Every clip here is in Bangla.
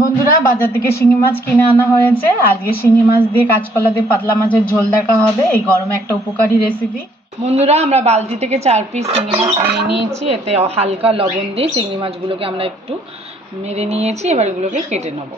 বন্ধুরা, বাজার থেকে শিঙি মাছ কিনে আনা হয়েছে। আজকে শিঙি মাছ দিয়ে কাঁচকলা দিয়ে পাতলা মাছের ঝোল দেখা হবে। এই গরমে একটা উপকারী রেসিপি। বন্ধুরা, আমরা বালতি থেকে 4 পিস শিঙি মাছ নিয়ে নিয়েছি। এতে হালকা লবণ দিয়ে চিংড়ি মাছগুলোকে আমরা একটু মেরে নিয়েছি। এবার এগুলোকে কেটে নেব।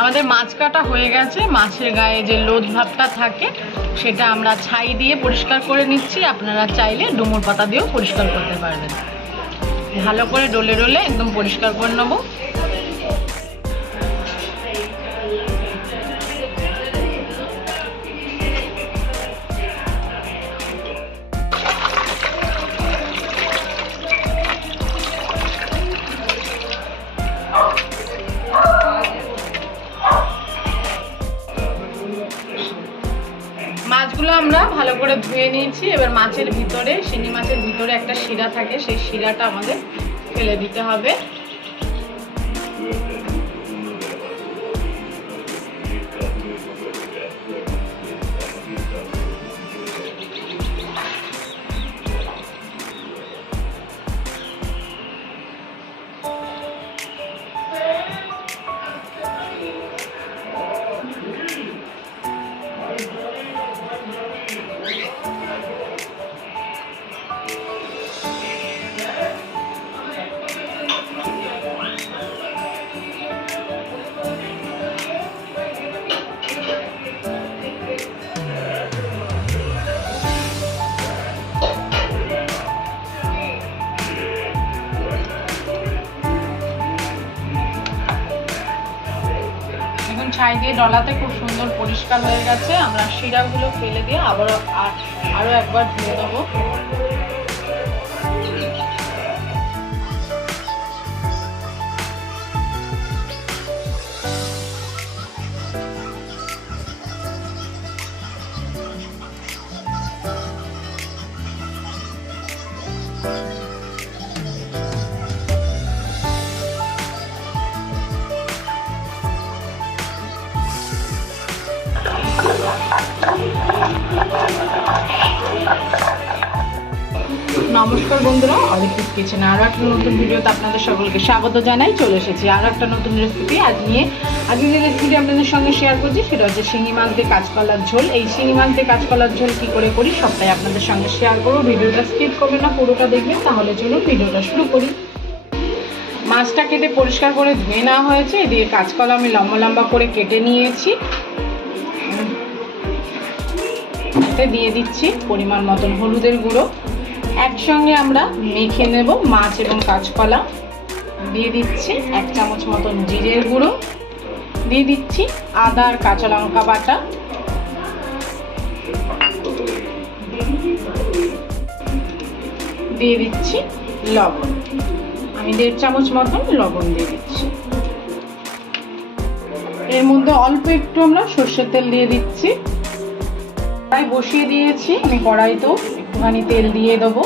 আমাদের মাছ কাটা হয়ে গেছে। মাছের গায়ে যে লোদ ভাবটা থাকে সেটা আমরা ছাই দিয়ে পরিষ্কার করে নিচ্ছি। আপনারা চাইলে ডুমুর পাতা দিয়েও পরিষ্কার করতে পারবেন। ভালো করে ডলে ডলে একদম পরিষ্কার করে নেবো। মাছগুলো আমরা ভালো করে ধুয়ে নিয়েছি। এবার মাছের ভিতরে, শিঙি মাছের ভিতরে একটা শিরা থাকে, সেই শিরাটা আমাদের ফেলে দিতে হবে। ছাই দিয়ে ডলাতে খুব সুন্দর পরিষ্কার হয়ে গেছে। আমরা শিরাগুলো ফেলে দিয়ে আরো একবার ধুয়ে দেবো। নমস্কার বন্ধুরা, অরিত্রিস কিচেনে আরও একটা নতুন ভিডিওতে আপনাদের সকলকে স্বাগত জানাই। চলে এসেছি আরও একটা নতুন রেসিপি আজকে যে রেসিপিটি আপনাদের সঙ্গে শেয়ার করছি সেটা হচ্ছে শিঙি মাছ দিয়ে কাঁচকলার ঝোল। এই শিঙি মাছ দিয়ে কাঁচকলার ঝোল কী করে করি সবটাই আপনাদের সঙ্গে শেয়ার করবো। ভিডিওটা স্কিপ করবেন না, পুরোটা দেখবেন। তাহলে চলুন ভিডিওটা শুরু করি। মাছটা কেটে পরিষ্কার করে ধুয়ে নেওয়া হয়েছে। এদিকে কাঁচকলা আমি লম্বা লম্বা করে কেটে নিয়েছি। এতে দিয়ে দিচ্ছি পরিমাণ মতন হলুদের গুঁড়ো। একসঙ্গে আমরা মেখে নেব মাছ এবং কাঁচকলা। দিয়ে দিচ্ছি 1 চামচ মতন জিরের গুঁড়ো। দিয়ে দিচ্ছি আদা আর কাঁচা লঙ্কা বাটা। দিয়ে দিচ্ছি লবণ। আমি 1.5 চামচ মতন লবণ দিয়ে দিচ্ছি। এর মধ্যে অল্প একটু আমরা সরষের তেল দিয়ে দিচ্ছি। কড়াই বসিয়ে দিয়েছি আমি। কড়াইতেও একটুখানি তেল দিয়ে দেবো।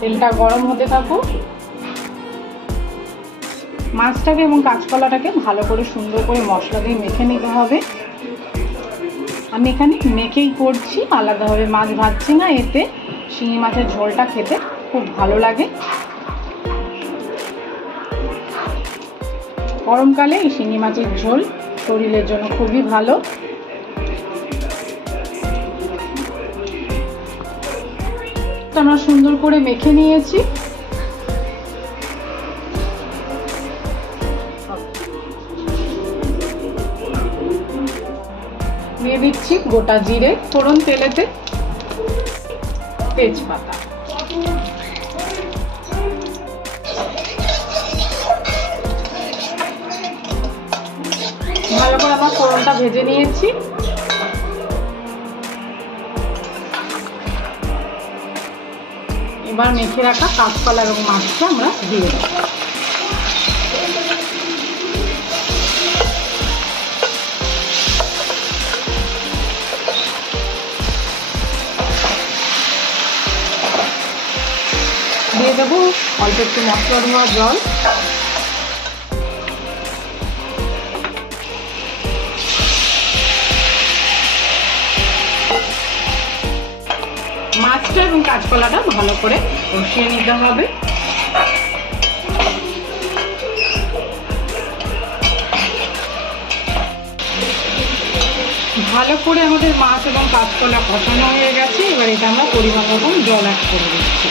তেলটা গরম হতে থাকুক। মাছটাকে এবং কাঁচকলাটাকে ভালো করে সুন্দর করে মশলা দিয়ে মেখে নিতে হবে। আমি এখানে মেখেই করছি, আলাদাভাবে মাছ ভাজছি না। এতে শিঙি মাছের ঝোলটা খেতে খুব ভালো লাগে। গরমকালে এই শিঙি মাছের ঝোল শরীরের জন্য খুবই ভালো। আমরা সুন্দর করে মেখে নিয়েছি। দিয়ে দিচ্ছি গোটা জিরে ফোড়ন তেলেতে, তেজপাতা, ভালো করে আমার ফোড়নটা ভেজে নিয়েছি। এবার মেখে রাখা কাঁচকলা এবং মাছটা আমরা দিয়ে দেব। দিয়ে দেবো অল্প একটু মশলা ধোয়া জল। মাছটা এবং কাঁচকলাটা ভালো করে কষিয়ে নিতে হবে। ভালো করে আমাদের মাছ এবং কাঁচকলা কষানো হয়ে গেছে। এবার এটা আমরা পরিমাণ মতন জল অ্যাড করে দিচ্ছি।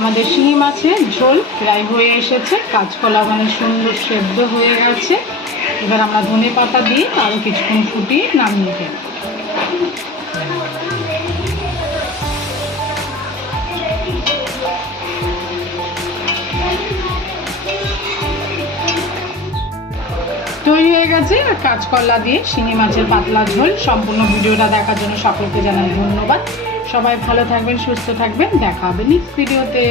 আমাদের শিঙি মাছের ঝোল প্রায় হয়ে এসেছে, কাঁচকলা মানে সুন্দর সেদ্ধ হয়ে গেছে। এবার আমরা ধনেপাতা দিয়ে আরও কিছুক্ষণ ফুটিয়ে নামিয়ে দেব। তৈরি হয়ে গেছে কাঁচকলা দিয়ে শিঙি মাছের পাতলা ঝোল। সম্পূর্ণ ভিডিওটা দেখার জন্য সকলকে জানাই ধন্যবাদ। সবাই ভালো থাকবেন, সুস্থ থাকবেন। দেখা হবে নেক্সট ভিডিওতে।